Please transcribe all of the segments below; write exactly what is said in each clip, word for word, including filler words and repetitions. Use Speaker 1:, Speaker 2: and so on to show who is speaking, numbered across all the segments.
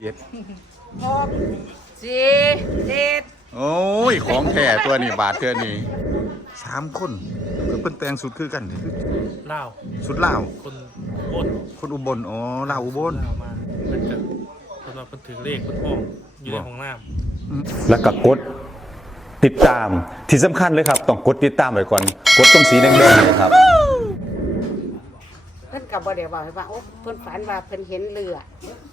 Speaker 1: เจ็ด
Speaker 2: หกสี่เจ็ด
Speaker 1: โอ้ยของแท้ตัวนี้บาทเท่านี้สามคนคือเป็นแต่งสุดคือกัน
Speaker 3: เล่า
Speaker 1: สุดลาว
Speaker 3: คนบน
Speaker 1: คนอุบลอ๋อลาวอุบล
Speaker 3: เล่ามาเป็นกับคนเราคนถือเลขคนห้องอยู่ในห้องน้
Speaker 4: ำแล้วก็กดติดตามที่สำคัญเลยครับต้องกดติดตามไว้ก่อนกดตรงสีแดงๆเลยครับ
Speaker 2: เพิ่นกับบ่ได้บอกให้ว่าโอ้เพิ่นฝันว่าเพิ่นเห็นเรือ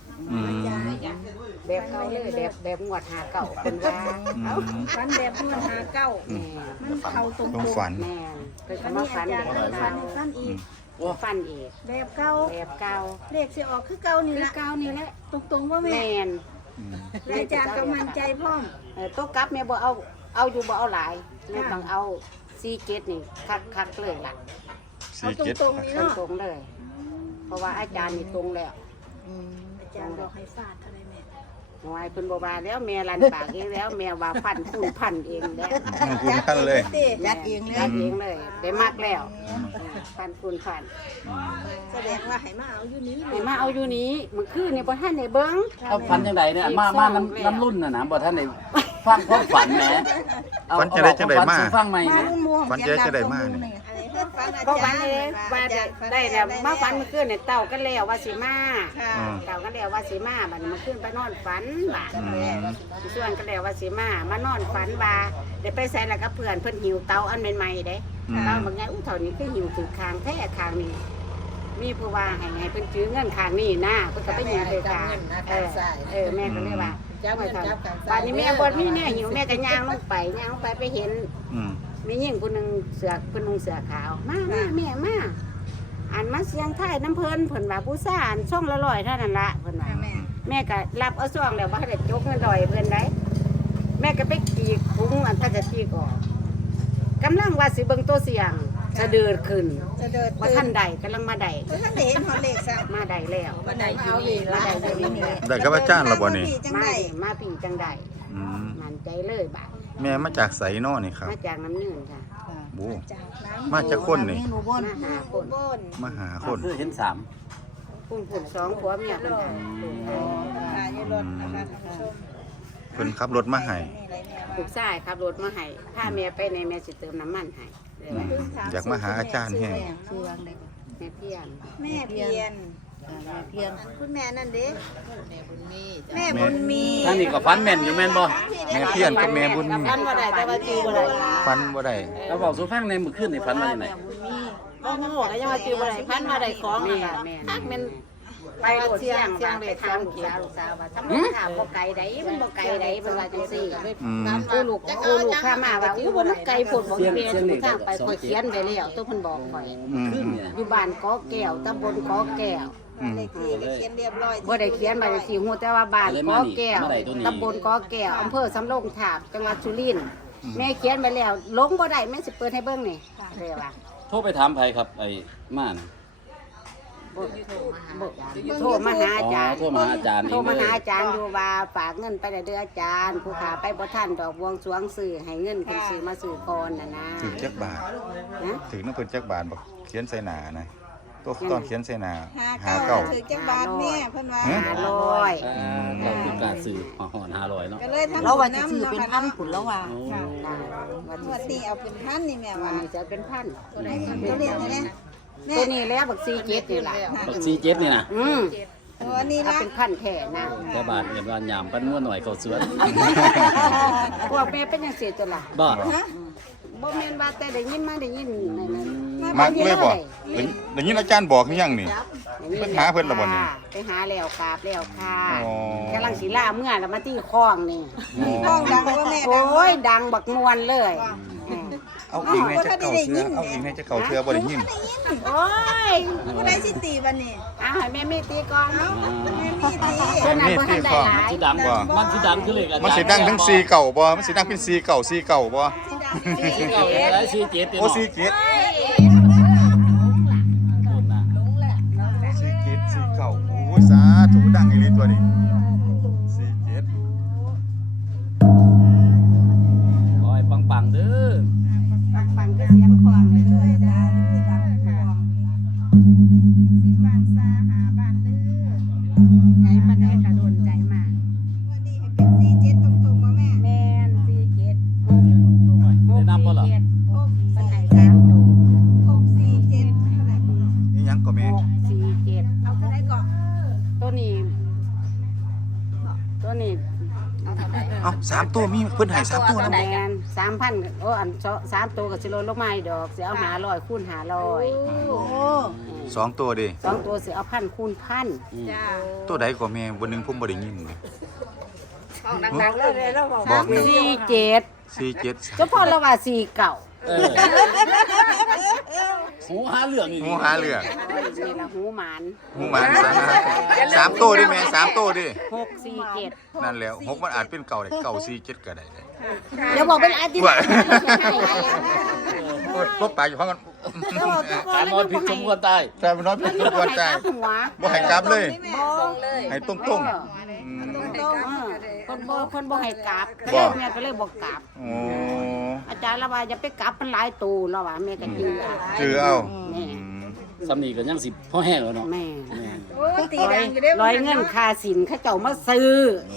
Speaker 2: แบบเก่าเลยแบบแบบงวดหาเก่าเพิ่นว่า
Speaker 5: ฝันแบบงวดหาเก่ามันเข้าตรงๆ
Speaker 1: ฝัน
Speaker 2: แม่นเพิ่นก็มาฝันแบบ
Speaker 5: ฝันฝันอีก
Speaker 2: ฝันอีก
Speaker 5: แบบเก่า
Speaker 2: แบบเก่า
Speaker 5: เลขสิออกคือเก่านี่
Speaker 2: คือ
Speaker 5: ละ
Speaker 2: เก่านี่แหละ
Speaker 5: ตรงๆว่าแม่
Speaker 2: แม่น
Speaker 5: และอาจารย์ก็มั่นใจพร้อม
Speaker 2: เออตัวกลับแม่บ่เอาเอาอยู่บ่เอาหลายแม่ต้องเอาสี่เจ็ดนี่คักๆเลยล่ะ
Speaker 5: เอาตรงๆนี่เนาะ
Speaker 2: ตรงๆเลย เพราะว่าอาจารย์นี่ตรงแล้ว
Speaker 5: อาจารย์บอกให้ฟาดอะไรแม่
Speaker 2: วายเพิ่นบ่ว่าแล้วแม่ลันปากเองแล้วแม่ว่าฟันคูณพันเองแล้ว
Speaker 1: คุณท่านเลย
Speaker 5: ยัดเองเลย
Speaker 2: ยัดเองเลยได้มากแล้วฟันคูณพัน
Speaker 5: แสดงว่าให้มาเอาอยู่นี้
Speaker 2: ให้มาเอาอยู่นี้มื้อคืนนี่บ่ทันได้เบิ่ง
Speaker 6: เอาฝันจังไดเนี่ยมามาน้ำน้ำรุ่นน่ะนะบ่ท่านได้ฟังความฝันแหมเอา
Speaker 1: ฝันจะได้จังไดมา
Speaker 6: เอฟังใหม่เนี่ย
Speaker 1: ฝันจะได้จังไดมาเนี่ย
Speaker 2: บ่ฝันเลยว่าจะได้แล้วมาฝันมื้อคืนนี่เต้ากันแล้วว่าสิมา
Speaker 5: ค่ะ
Speaker 2: เต้ากันแล้วว่าสิมาบัดนี้มื้อคืนไปนอนฝันบาด
Speaker 1: อืม
Speaker 2: ส่วนกันแล้วว่าสิมามานอนฝันว่าได้ไปใส่แล้วกับเพื่อนเพิ่นหิวเตาอันใหม่ๆเด้เตาบางไงอู้เท่านี้คือหิวถือคางแท้คางนี้มีผู้ว่าให้ให้เพิ่นจื้อเงินคางนี้นะเพิ่นก็ไปหิวถือคางเออเออแม่ก็เลยว่าจับไว้ท่านบัดนี้แม่บ่มีแม่หิวแม่ก็ย่างลงไปย่างลงไปไปเห็น
Speaker 1: อืม
Speaker 2: มีหญิงผู้หนึงเสือผู้นึงเสือขาวมามาแม่มาอันมาเสียงไทยน้ำเพิ่นเพิ่นว่าผู้ซ่าอันช่องละร้อยเท่านั้นละเพิ่นว่า
Speaker 5: แม่
Speaker 2: แม่ก็รับเอาซ่องแล้วว่าได้ยกเงินดอยเพิ่นได้แม่ก็ไปกีกพุงอันถ้าจะตีกออกกำลังว่าสิเบิ่งตัวเสียงจะเดินขึ้น
Speaker 5: จะเดิน
Speaker 2: ว่าท่านใดกำลังมาใด
Speaker 5: เพราะท่านได้เห็นฮอดเลขซะ
Speaker 2: มาใดแล้ว
Speaker 5: มาได้อยู่นี่
Speaker 2: มา
Speaker 5: ละ
Speaker 2: ใดอยู่นี่
Speaker 1: ได้กับอาจารย์แล้วบ่นี่
Speaker 5: จัง
Speaker 2: มา
Speaker 5: ได๋
Speaker 2: ดิมาผีจังใด
Speaker 1: อืม
Speaker 2: มั่นใจเลยบาด
Speaker 1: แม่มาจากไสนอนี่ครับ
Speaker 2: มาจากน้ำเนื่นค่ะ
Speaker 1: โอ้
Speaker 5: จากน้ำ
Speaker 1: มาจากคนนี่
Speaker 2: มาหาค
Speaker 5: อุ
Speaker 2: น
Speaker 5: บล
Speaker 1: มาหาคน
Speaker 6: คือเห็นสาม
Speaker 2: คุณผุนสองผัวเมียเป็นไง
Speaker 5: ค่ะอยู่รถนะคะท่านผู้ชม
Speaker 1: เพิ่นขับรถมาให้
Speaker 5: นี่อะไรแม่ว่า
Speaker 2: ลูกชายขับรถมาให้ถ้าแม่ไปในแม่สิเติมน้ำมันให้เลย
Speaker 1: อื
Speaker 2: ว่าม
Speaker 1: อยากมาหาอาจารย์แห้ง
Speaker 2: แม่เพียน
Speaker 5: แม่เพียน
Speaker 2: แม่เพียน
Speaker 5: คุณแม่นั่นเด้แม่บุญมี
Speaker 6: ท่านนี่ก็ฝันแม่นอยู่แม่นบ่
Speaker 1: แม่เพี้ยนกับแม่บุญมี
Speaker 2: ฟันบ่ได้แต่ว่าจือบ่ได้
Speaker 1: ฟันบ่ได้
Speaker 6: เราบอกสู่ฟังในมื้อคืนนี่ฝันว่าจังได
Speaker 2: บ่ฮู้ก็ยังว่าจือบ่ได้พันมาได้ของนี่ล่ะทักแม่นไปโหลดเสียงเสียงเลยถามลูกสาวลูกสาวว่าทำไมถามบ่ไกลใดมันบ่ไกลใดเพิ่นว่าจังซี่
Speaker 1: อืม
Speaker 2: กูลูกกูลูกข้ามาว่าอู้บ่มันไกลโพดบ่แม่นทางไปข่อยเขียนไว้แล้วตัวเพิ่นบอกข่อย
Speaker 1: อืม
Speaker 6: คืนเนี่ย
Speaker 2: อยู่บ้านกอแก้วตำบลกอแก้ว
Speaker 1: อืม
Speaker 5: เลขที่เขียนเรียบร้อย
Speaker 2: บ่ได้เขียนมาสิฮู้แต่ว่าบ้านกอแก้วตำบลกอแก้วอำเภอสำโรงทาบจังหวัดสุรินทร์แม่เขียนไปแล้วลงบ่ได้แม่สิเปิดให้เบิ่งนี่เลยว่า
Speaker 6: โทรไปถามไผครับไอ้ม่าน
Speaker 2: บ่บ่โทรมาหาอาจารย์
Speaker 6: โทรมาหาอาจารย์
Speaker 2: โทรมาหาอาจารย์อยู่ว่าฝากเงินไปได้เด้ออาจารย์ ผู้ขาไปบ่ทันดอกบวงสรวงซื้อให้เงินเพิ่นซื้อมาซื้อก่อนน่ะนะ
Speaker 1: ถึงจักบาท
Speaker 2: นะ
Speaker 1: ถึงน้ำเพิ่นจักบาทบอกเขียนใส่หนานะตัวตอนเขียนใส่หนา
Speaker 5: หา
Speaker 1: หา
Speaker 5: เก้า
Speaker 1: เก้า
Speaker 5: ถือจังบาทแม่เพิ่นว่า
Speaker 1: ฮะ
Speaker 2: ห้าร้อย
Speaker 6: อ่าเราคือกล้ารซื้อหอนห้าร้อยเนาะ
Speaker 5: ก็เลยทำ
Speaker 2: เราว่า
Speaker 5: บุญ
Speaker 2: จะซื้อ
Speaker 5: ำ
Speaker 2: เป็น
Speaker 5: าะ
Speaker 2: พันผุนแล้วว่า
Speaker 6: โอ้
Speaker 5: ค่ะ
Speaker 2: จ้ะว่า
Speaker 5: งวด
Speaker 2: สิ
Speaker 5: นี้เอาเป็นพันนี่แม่
Speaker 2: วั
Speaker 5: ว่าน
Speaker 2: นี้จะเป็นพัน
Speaker 5: ตัวเลขนี่แม่
Speaker 2: ตัวนี้แล้วบักซีเจ็ดนี่ล่ะ
Speaker 6: บักสี่เจ็ดนี่นะ
Speaker 2: อืม
Speaker 5: ตัวนี้
Speaker 2: ถ้า
Speaker 5: ละ
Speaker 2: เป็นพันแท้นะ
Speaker 6: แต่บาทเงินว่ายามปั้นงัวหน่อยเข้าสวน
Speaker 2: พวกแม่เป็นจังซี่ตัวล่ะ
Speaker 6: บ่
Speaker 2: บ่แม่นว่าแต่ได้ยินมาได้ยินนั่นน่ะ
Speaker 1: มักเลยบ่ได้ได้ยินอาจารย์บอกนี่ยังนี่ ไปหาเพิ่นละบ่นี่
Speaker 2: ไปหาแล้วกราบแล้วค่ะ
Speaker 1: อ๋อ
Speaker 2: กำลังสิลาเมื่อแล้วมาที่คลองนี่
Speaker 5: มีห้องดังว่าแม่ดัง
Speaker 2: โอ้ยดังบักมวนเลยอืม
Speaker 1: เอาอีกในจะเก่าเทือเอาอีกในจะเก่าเทือบ่ได้ยิน
Speaker 2: โอ้ย
Speaker 5: ผู้ใดสิตีบัดนี้
Speaker 2: เอาให้แม่มีตีก่อน
Speaker 5: เอ้าแม่มีตี
Speaker 1: แม่มีตีก่อน
Speaker 6: สิดังมันสิดังคือเลขอาจารย์
Speaker 1: มันสิดังทั้งสี่เก่าบ่มันสิดังเป็นสี่เก่าสี่เก่าบ่
Speaker 5: สิดัง
Speaker 6: สี่เก่าสี่เจ็ด
Speaker 1: โอ้สี่เกตสี่เกตสี่เก่าโอ้ยสาธุดังอีหลีตัวนี้สี่เกต
Speaker 6: ขอให้ปังๆเด้อ
Speaker 2: ฟังฟังก็เสียงคลองเลย
Speaker 5: เลยจ้านี่ดังทองสิบบาทซาหาบาทเด้อ
Speaker 2: ใจมันได้กระโดนใจมากตัวนี้
Speaker 1: เอ้าสามตัวมีเพิ่นให้สามตัวนะ
Speaker 2: แมนสามพันโอ้อันสามตัวกับสิโลลงมาอีกดอกสิเอาหาร้อยคูณหาร้อย
Speaker 1: สองตัวดิ
Speaker 2: สองตัวสิเอาพันคูณพัน
Speaker 5: จ้า
Speaker 1: ตัวใดก็แม่วันหนึงผมบ่ได้ยินเลย
Speaker 5: หนักๆเลยเราบอก
Speaker 1: บอกแม่
Speaker 2: สี่เจ็ด
Speaker 1: สี่เจ็ด
Speaker 2: เจ้าพ่อละว่าสี่เก่า
Speaker 6: เออหูหาเรื่องอีก
Speaker 1: หูหาเรื่อง
Speaker 2: นี่ละหูหมาน
Speaker 1: หูหมาสามสามตัวดิแม่สามตัวดิ
Speaker 2: หกสี่เจ็ด
Speaker 1: นั่นแล้วหกมันอาจเป็นเก่าได้เก่าสี่เจ็ดก็ได้เลย
Speaker 2: เดี๋ยวบอกเป็นอาทิตย์
Speaker 1: ว่าโอ้ยพบปากอยู่ห้องกัน
Speaker 6: ตามนอนผิดสมควรตาย
Speaker 1: แต่มันน้อยผิดทุกวันใจ
Speaker 2: หัว
Speaker 1: บ่ให้กลับเลย
Speaker 5: ตรงเลย
Speaker 1: ให้ตรงตรงอืม
Speaker 2: คนบ่คนบ่ให้กลับ
Speaker 1: บ่
Speaker 2: แม่ก็เลยบอกกลับ
Speaker 1: โอ้
Speaker 2: อาจารย์ละว่าอย่าไปกลับมันหลายตูแล้วว่าแม่ก็จืออ่ะ
Speaker 1: จือเอา
Speaker 2: แม่
Speaker 1: อืม
Speaker 6: สำนีก็ยังสิพ่อแห้งแล้วเนาะ
Speaker 2: แม่
Speaker 6: แม่
Speaker 5: โอ้ตี
Speaker 2: ร้อ
Speaker 5: ดั
Speaker 2: ย
Speaker 5: งอยู่เด้
Speaker 2: ร้อยเงินค่าสินเขาเจ้ามาซื้อ
Speaker 6: โอ้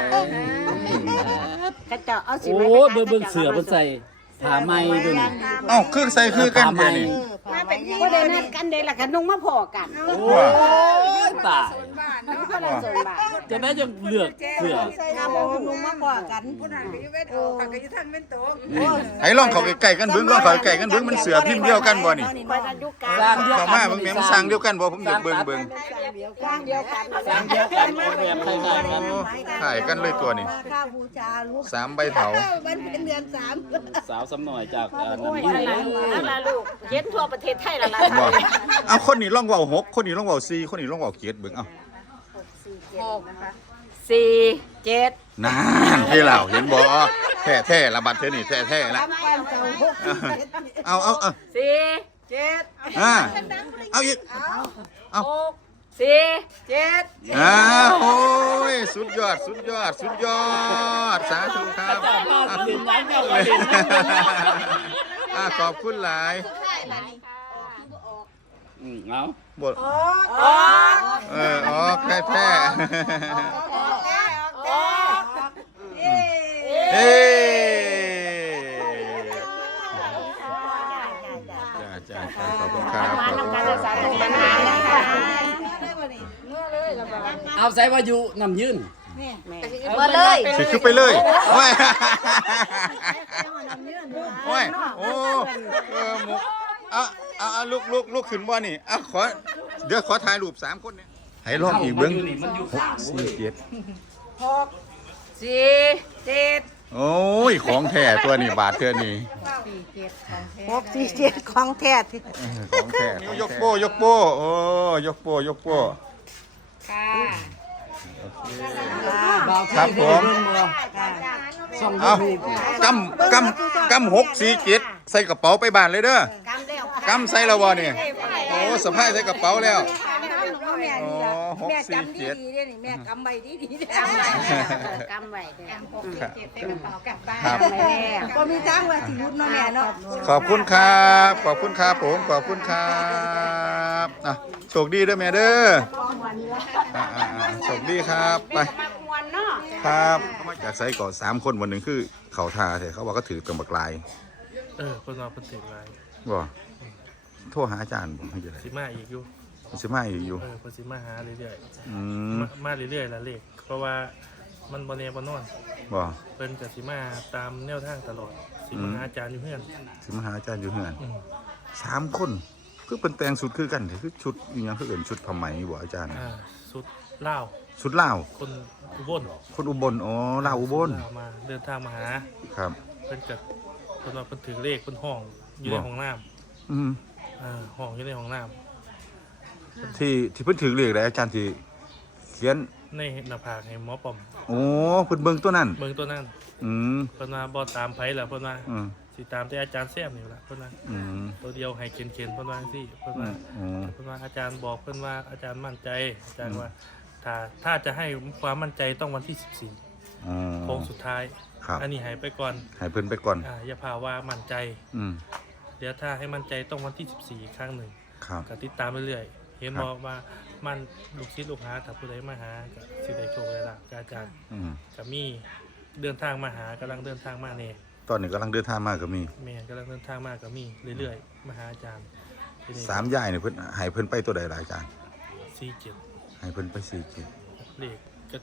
Speaker 2: เขาเจ้าเอาสิน
Speaker 6: โห
Speaker 2: ไว้ไปขาย
Speaker 6: เบิ่งเบิ่งเสือเพิ่นใส่ผ้าไหมด้วยนี่
Speaker 1: เอ้าเครื่องใส่คือกันแค่นี้
Speaker 5: มาเป็นที่
Speaker 2: บ่ได้นัดกันเด้ล่ะค่ะนุ่งมาพอกัน
Speaker 6: โอ้ยตาย
Speaker 5: บ้าน
Speaker 2: มัน
Speaker 5: เนาะ
Speaker 2: ก็ละส่วนบาท
Speaker 6: จะแม่ยังเลือกเสือ
Speaker 5: ถ้าบ่นุ่งมากกว่ากันผู้นั้นก็อยู่เวทออกก็อยู่ทันเป็นโต
Speaker 1: ให้ลองเข้าใกล้ๆกันเบิ่งลองเข้าใกล้ๆกันเบิ่งมันเสือพิมพ์เดียวกันบ่นี่
Speaker 2: คอยอายุกลาง
Speaker 6: สร้างเดียว
Speaker 1: เข้า
Speaker 6: กั
Speaker 1: มาเบิ่งแม่มันสั่งเดียวกันบ่ผมอยากเบิ่งเบิ่ง
Speaker 2: กลางเดียวกัน
Speaker 6: สร้างเดียวกันออกแบบคล้ายๆกัน
Speaker 1: ถ่ายกันเลยตัวนี้
Speaker 5: ข้าวบูชาลูก
Speaker 1: สามใบเถา
Speaker 5: มันเป็นเดือนสาม
Speaker 6: สาวสำหน่อยจากอ่า
Speaker 2: โอ้ย
Speaker 6: น้ำ
Speaker 2: อะไร
Speaker 6: ยืน
Speaker 2: นั่นล่ะลูกเย็นทั่วประเทศไทยและล่ะ
Speaker 1: บ่เอาคนนี้ลองเว้าหกคนนี้ลองเว้าสี่คนนี้ลองเว้าเจ็ดเบิ่งเอ้า
Speaker 2: สี่เจ็ด
Speaker 1: นั่นพี่เหล่าเห็นบ่แท้ๆละบัดเท่านี้แท้ๆละเอาเอาเอา
Speaker 2: สี่เจ็ด
Speaker 1: อ่าเอาอีกเอา
Speaker 2: หกสี่เจ็ด
Speaker 1: อ้าวโอ้ยสุดยอดสุดยอดสุดยอดสาธุครับ
Speaker 6: เจ้าข้าวสินน้ำเจ้าสิน
Speaker 1: อ่าขอบคุณหลาย
Speaker 6: อืมเอา
Speaker 1: บทเอออ๋อแท้แท้เฮ้จ้าจ้าจ้าขอบคุณครับขอบคุณครับ
Speaker 6: เอาใส่ว่าอยู่น้ำยืน
Speaker 2: มาเลย
Speaker 1: สิคือไปเลยโอ้ยโอ้ยโอ้เออหมุกอ่ะอ่ะลูกลูกลูกขึ้นบ่นี่อ่ะขอเดี๋ยวขอถ่ายรูปสามคนเนี่ยให้ลองอีกเบิ้ง
Speaker 6: มันอยู่
Speaker 1: หกสี่เจ็ด
Speaker 2: สี่เจ็ด
Speaker 1: โอ้ยของแท้ตัวนี้บาทเท่านี้
Speaker 5: หกสี่เจ็ดของแท้
Speaker 1: เออของแท้ยกโป้ยกโป้โอ้ยกโป้ยกโป้
Speaker 2: ค่ะ
Speaker 1: ครับผมเอากำกำกำหกสี่เจ็ดใส่กระเป๋าไปบ้านเลยเด้อก
Speaker 2: ำเดียว
Speaker 1: กำใส่และบ่เนี่ยโอ้สะพายใส่กระเป๋าแล้ว
Speaker 5: แม่
Speaker 1: อ๋อหก
Speaker 5: แม่
Speaker 1: สี่
Speaker 5: จำดี
Speaker 1: เจ็ด
Speaker 5: ดีๆเด้นี่แม่กำใบดีดีๆ
Speaker 2: กำไว้กำไว้เนี่ย
Speaker 1: ครับ
Speaker 2: กำไว้แล้ว
Speaker 5: ก็มีทางว่าสิรุดเนาะแม่เนาะ
Speaker 1: ขอบคุณครับขอบคุณครับผมขอบคุณครับอ่ะโชคดีเด้อแม่เด้ออ่าอ่าอ่าโชคดีครับไป
Speaker 2: มากวนเนาะ
Speaker 1: ครับเขามาจากไซก่อนสามคนวันหนึ่งคือเขาทาแต่เขาบอกก็ถือกำบักลาย
Speaker 3: เออคนมาเพิ่นถึงไร
Speaker 1: บ่โทรหาอาจารย์ผมให้จะได้
Speaker 3: สิมาอีกอยู่
Speaker 1: มันสิมาอีกอยู่
Speaker 3: เออเพิ่นสิมาหาเรื่อย
Speaker 1: อื
Speaker 3: ๆ
Speaker 1: ม
Speaker 3: มามาเรื่อยๆละเลขเพราะว่ามันบ่แน่บ่นอน
Speaker 1: บ่
Speaker 3: เพิ่นก็สิมาตามแนวทางตลอดสิมาหาอาจารย์อยู่เฮือน
Speaker 1: สิมาหาอาจารย์อยู่เฮือน
Speaker 3: อืม
Speaker 1: สามคนคือเป็นแต่งชุดคือกันคือชุดอหยังคือเอิ้นชุดผ้าไหมบ่อาจารย์
Speaker 3: อ่าสุดลาว
Speaker 1: ชุดลาว
Speaker 3: คนอุบล
Speaker 1: คนอุบลอ๋อลาวอุบล
Speaker 3: ลาวมาเดินทางมาหา
Speaker 1: ครับ
Speaker 3: เพิ่นก็เพิ่นว่าเพิ่นถึงเลขเพิ่นห้องอยู่ในห้องน้ำ
Speaker 1: อืม
Speaker 3: เออห้องอยู่ในห้องน้
Speaker 1: ที่ที่เพิ่นถือเลขได้อาจารย์ที่เขียน
Speaker 3: ำในหน้าผากให้หมอปอม
Speaker 1: โอ้เพิ่นเบิ่งตัวนั้น
Speaker 3: เบิ่งตัวนั้น
Speaker 1: อืม
Speaker 3: เพิ่นว่าบ่ตามไผล่ะเพิ่นว่า
Speaker 1: อืม
Speaker 3: สิตามแต่อาจารย์แซมนี่ล่ะเพิ่นว่า
Speaker 1: อืม
Speaker 3: ตัวเดียวให้เข็นๆเพิ่นว่าจังซี่เพิ่น
Speaker 1: อื
Speaker 3: ว่าม
Speaker 1: อืม
Speaker 3: เพิ่นว่าอาจารย์บอกเพิ่นว่าอาจารย์มั่นใจอาจารย์ว่า ถ้าถ้าจะให้ความมั่นใจต้องวันที่สิบสี่
Speaker 1: อ๋อ
Speaker 3: โค้งสุดท้าย
Speaker 1: ครับ
Speaker 3: อันนี้ให้ไปก่อน
Speaker 1: ให้เพิ่นไปก่อน
Speaker 3: อ่าอย่าพาว่ามั่นใจ
Speaker 1: อืม
Speaker 3: เดี๋ยวถ้าให้มั่นใจต้องวันที่สิบสี่อีกครั้งหนึ่ง
Speaker 1: ครับ
Speaker 3: ก็ติดตามเรื่อยๆเห็นบอกว่ามันลูกศิษย์ลูกหาถ้าผู้ใดมาหาก็สิได้โชคได้ลาภจากอาจารย์
Speaker 1: อืม
Speaker 3: ก็มีเดินทางมาหากำลังเดินทางมาเนี่ย
Speaker 1: ตอนนี้กำลังเดินทางมาก็มี
Speaker 3: แม่นกำลังเดินทางมาก็มีเรื่อยๆมาหาอาจารย์ที่นี่
Speaker 1: สามย่ายเนี่ยเพิ่นให้เพิ่นไปตัวใดหลายจาน
Speaker 3: สี่เจ็ด
Speaker 1: ให้เพิ่นไปสี่กิน
Speaker 3: เลขก็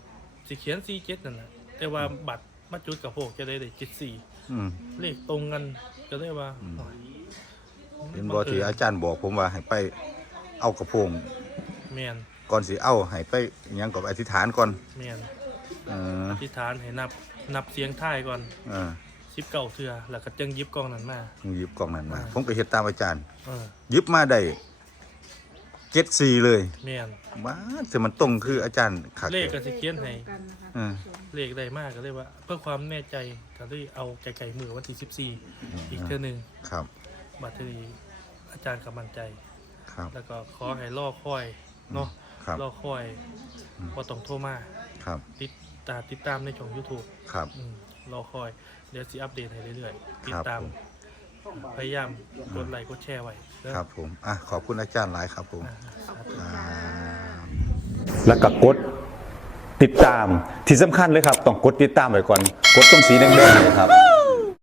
Speaker 3: สิเขียนสี่เจ็ดนั่นแหละแต่ว่าบัตรมาจุดกับพวกจะได้ได้เจ็ดสี่
Speaker 1: อืม
Speaker 3: เลขตรงกันก็ได้ว่า
Speaker 1: อืม
Speaker 3: หน่อย
Speaker 1: เห็นบ่ที่อาจารย์บอกผมว่าให้ไปเอากระโพง
Speaker 3: แมน
Speaker 1: ก่อนสิเอาให้ไปอิหยังกับอธิษฐานก่อน
Speaker 3: แมน
Speaker 1: เออ
Speaker 3: อธิษฐานให้นับนับเสียงท้ายก่อน
Speaker 1: เออ
Speaker 3: สิบเก้าเทือแล้วก็จึงหยิบกล้องนั้นมา
Speaker 1: หยิบกล่องนั้นมาผมก็เฮ็ดตามอาจารย์
Speaker 3: เออ
Speaker 1: หยิบมาได้เจ็ดสี่เลย
Speaker 3: แมน
Speaker 1: ว้าแต่มันตรงคืออาจารย์ขัด
Speaker 3: เลขก็สิเขียนให้
Speaker 5: กันนะคะ
Speaker 1: เออ
Speaker 3: เลขได้มากก็เลยว่า เพื่อความแน่ใจก็เลยเอาไก่ไก่มือวันที่สิบสี่อีกเทือหนึ่ง
Speaker 1: ครับ
Speaker 3: บัตรทีนี้อาจารย์กำลังใจ
Speaker 1: ครับ
Speaker 3: แล้วก็ขอให้ล่อคอยเนาะ
Speaker 1: ครับ
Speaker 3: ล่อคอยพอต้องโทรมา
Speaker 1: ครับ
Speaker 3: ติดตามติดตามในช่อง YouTube
Speaker 1: ครับ
Speaker 3: อืมรอคอย เดี๋ยวสิอัปเดตให้เรื่อยๆ ติ
Speaker 1: ครั
Speaker 3: ด
Speaker 1: บ
Speaker 3: ตาม
Speaker 1: ผม
Speaker 3: พยายามกดไลค์กดแชร์ไว้เด้อ
Speaker 1: ครับผมอ่ะขอบคุณอาจารย์หลายครับผม
Speaker 3: อ่าสาธุ
Speaker 1: อ่า
Speaker 4: แล้วก็กดติดตามที่สำคัญเลยครับ ต้องกดติดตามไว้ก่อน กดตรงสีแดงๆเนยครับ